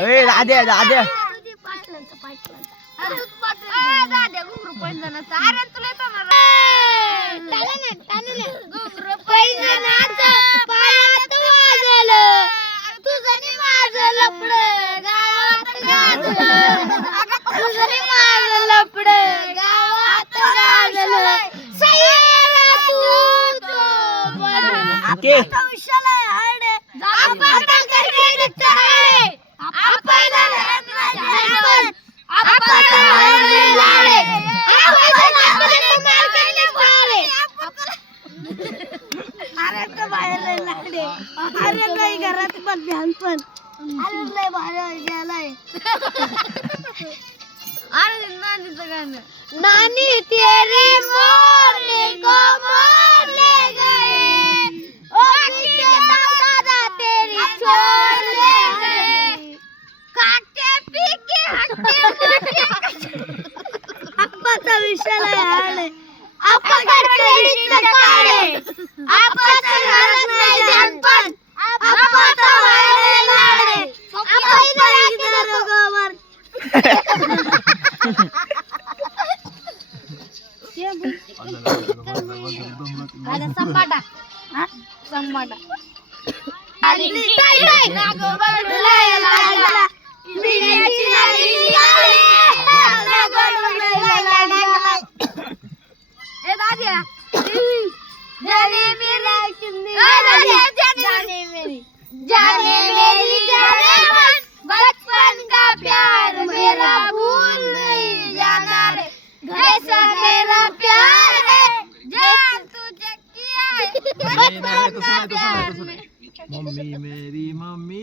ए दाद्या दाद्या नानी तेरे मोरने को मोर ले गए, ओ दादा तेरी छोड़ ले गए, काटे पीके हट्टे अप्पाचा विषय आहे अप्पा कडे काढे अप्पाचा घरात नाही जानपण अप्पाचा वाळे लाडे अप्पा इधर गोवर ada sambada sambada जाने मेरी जाने मन बचपन का प्यार मेरा भूल नहीं जाना रे ऐसा मेरा प्यार है जान तुझे किया है बचपन का प्यार मम्मी मेरी मम्मी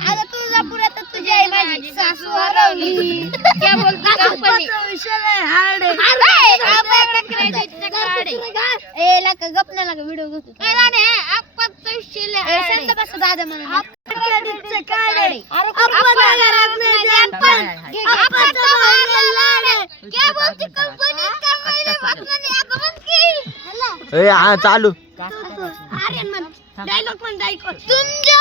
आता तुझा पुरा तर तुझी आई माझी सासू हरवली क्या बोलती कंपनी विषय हार्ड अरे आपल्याकडे क्रेडिट कार्ड आहे ए लका गपना लका व्हिडिओ घेतो ए दादा आपचा विषय आहे शांत बस दादा म्हणा क्रेडिटचे कार्ड आहे आपल्या घरात नाही जानपण आपचा वाला लाड आहे क्या बोलती कंपनी कमाईला वाचनी आगमन की ए हा चालू आर्यन मन डायलॉग पण डायलॉग तुम जो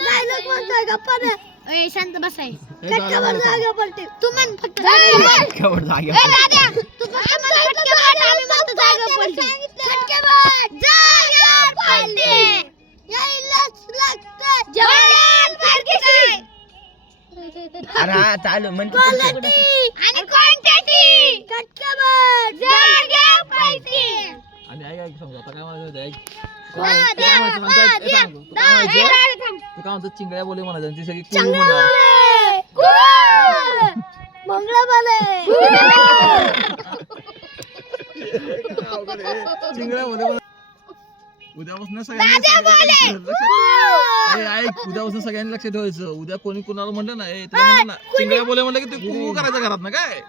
डायलॉग म्हणतोय गप्पा ना ए शांत बसाय कटकावर जागा पलटे तू मन फक्त कटकावर जागा ए दादा तू फक्त मला कटकावर आम्ही म्हणतो जागा पलटे कटकावर जागा पलटे यायलाच लागतं जवान सारखी अरे हा चालू म्हणते क्वालिटी आणि क्वांटिटी कटकावर जागा पलटे आणि ऐक समजा आता काय म्हणायचं ऐक तू काय म्हणतो चिंगड्या बोले म्हणायचं ती सगळी कुळू म्हणणार मंगळा बाले चिंगड्या बोले उद्यापासून सगळ्यांनी ऐक उद्यापासून सगळ्यांनी लक्ष ठेवायचं उद्या कोणी कोणाला म्हणलं ना चिंगड्या बोले म्हणलं की ते कुळू करायचं घरात ना काय